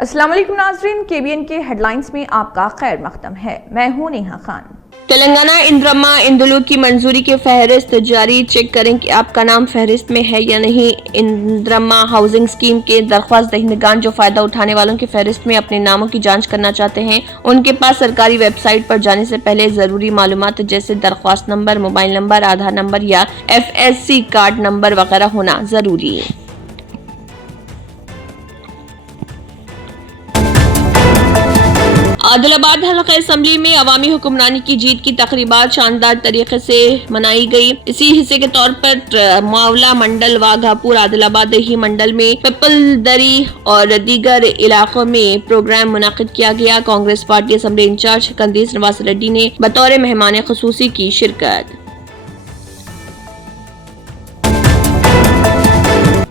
अस्सलाम वालेकुम नाज़रीन, केबीएन के हेडलाइंस में आपका खैर मकदम है। मैं हूं नेहा खान। तेलंगाना इंद्रम्मा इंदुलू की मंजूरी की फहरिस्त जारी, चेक करें कि आपका नाम फहरिस्त में है या नहीं। इंद्रम्मा हाउसिंग स्कीम के दरख्वास्त दहिंदगान जो फायदा उठाने वालों की फहरिस्त में अपने नामों की जांच करना चाहते हैं, उनके पास सरकारी वेबसाइट पर जाने से पहले जरूरी मालूमात जैसे दरख्वास्त नंबर, मोबाइल नंबर, आधार नंबर या FSC कार्ड नंबर वगैरह होना जरूरी है। आदिलाबाद हल्का असेंबली में अवामी हुक्मरानी की जीत की तकरीबात शानदार तरीके से मनाई गई। इसी हिस्से के तौर पर मावला मंडल, वाघापुर, आदिलाबाद दही मंडल में पिपलदरी और दीगर इलाकों में प्रोग्राम मुनाकिद किया गया। कांग्रेस पार्टी असेंबली इंचार्ज कंदीस नवाज रेड्डी ने बतौर मेहमान खुसूसी की शिरकत।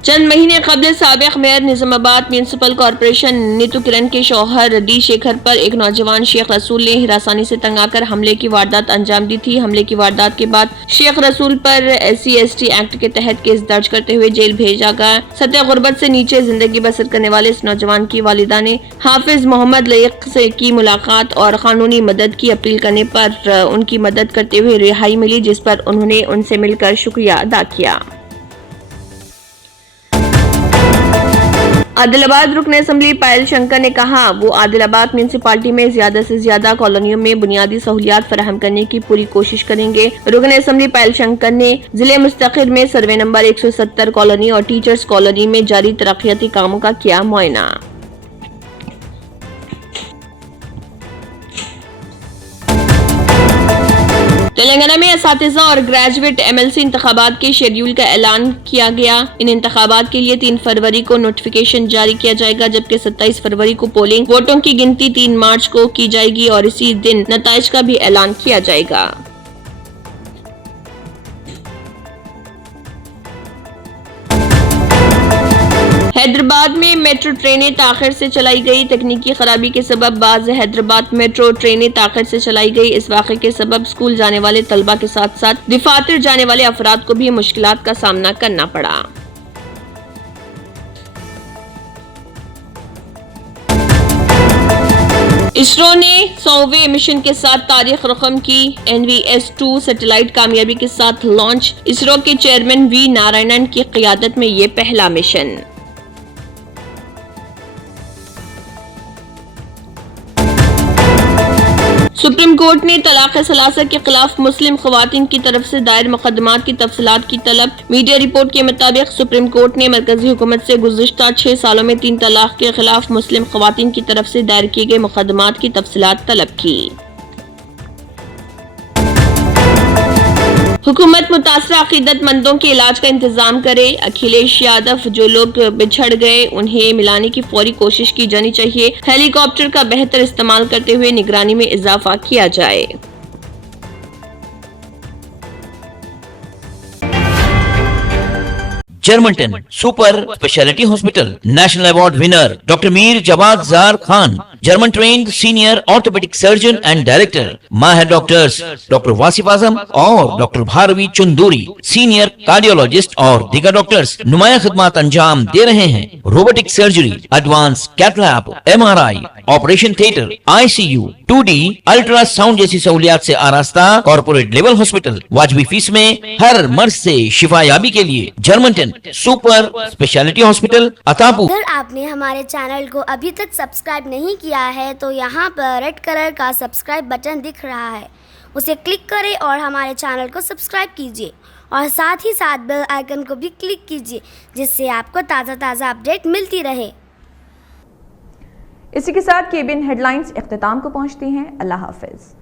चंद महीने कबल साबिक mayor Nizamabad municipal corporation Neetu Kiran के शौहर डी शेखर पर एक नौजवान शेख रसूल ने हिरासानी से तंग आकर हमले की वारदात अंजाम दी थी। हमले की वारदात के बाद शेख रसूल पर SC/ST एक्ट के तहत केस दर्ज करते हुए जेल भेजा गया। सतह गुर्बत से नीचे जिंदगी बसर करने वाले इस नौजवान की वालिदा ने हाफिज मोहम्मद लईक से की मुलाकात और कानूनी मदद की अपील करने पर उनकी मदद करते हुए रिहाई मिली, जिस पर उन्होंने उनसे मिलकर शुक्रिया अदा किया। आदिलाबाद रुकन असेंबली पायल शंकर ने कहा वो आदिलाबाद म्यूनिसिपालिटी में ज्यादा से ज्यादा कॉलोनियों में बुनियादी सहूलियात फराहम करने की पूरी कोशिश करेंगे। रुकन असेंबली पायल शंकर ने जिले मुस्तकिर में सर्वे नंबर 170 कॉलोनी और टीचर्स कॉलोनी में जारी तरक्याती कामों का किया मुआयना। तेलंगाना में असातिज़ा और ग्रेजुएट MLC इंतखाबात के शेड्यूल का ऐलान किया गया। इन इंतखाबात के लिए 3 फरवरी को नोटिफिकेशन जारी किया जाएगा, जबकि 27 फरवरी को पोलिंग वोटों की गिनती 3 मार्च को की जाएगी और इसी दिन नताइज का भी ऐलान किया जाएगा। हैदराबाद में मेट्रो ट्रेनें ताखिर से चलाई गई। तकनीकी खराबी के सबब बाज़ हैदराबाद मेट्रो ट्रेनें ताखिर से चलाई गई। इस वाक़े के सबब स्कूल जाने वाले तलबा के साथ साथ दफातर जाने वाले अफराद को भी मुश्किलात का सामना करना पड़ा। इसरो ने 100वें मिशन के साथ तारीख रकम की। NVS-2 सैटेलाइट कामयाबी के साथ लॉन्च। इसरो के चेयरमैन V नारायणन की क़ियादत में ये पहला मिशन। सुप्रीम कोर्ट ने तलाक सलासा के खिलाफ मुस्लिम खवातीन की तरफ से दायर मुकदमात की तफसीलात की तलब। मीडिया रिपोर्ट के मुताबिक सुप्रीम कोर्ट ने मरकजी हुकूमत से गुज़िश्ता 6 सालों में 3 तलाक के खिलाफ मुस्लिम खवातीन की तरफ से दायर किए गए मुकदमात की तफसीलात तलब की। हुकूमत मुतासरा अकीदतमंदों के इलाज का इंतजाम करे। अखिलेश यादव, जो लोग बिछड़ गए उन्हें मिलाने की फौरी कोशिश की जानी चाहिए। हेलीकॉप्टर का बेहतर इस्तेमाल करते हुए निगरानी में इजाफा किया जाए। जर्मनटन super speciality hospital national award winner doctor Mir Jawad Zar Khan, German trained senior orthopedic surgeon and director. माहिर डॉक्टर्स डॉक्टर वासिफ आजम और doctor Bharvi Chunduri, senior cardiologist और दीगर डॉक्टर्स नुमाया खिदमत अंजाम दे रहे हैं। Robotic surgery, advance cath lab, MRI, operation theatre, ICU, 2D ultrasound जैसी सहूलियात से आरास्ता कॉर्पोरेट लेवल हॉस्पिटल। वाजबी फीस में हर मर्ज से शिफायाबी के लिए Germanton super speciality hospital Attapur. अगर आपने हमारे चैनल को अभी तक सब्सक्राइब नहीं किया है तो यहाँ पर रेड कलर का सब्सक्राइब बटन दिख रहा है, उसे क्लिक करें और हमारे चैनल को सब्सक्राइब कीजिए और साथ ही साथ बेल आइकन को भी क्लिक कीजिए, जिससे आपको ताज़ा अपडेट मिलती रहे। इसी के साथ केबीएन हेडलाइंस इख्तिताम को पहुंचती हैं। अल्लाह हाफिज।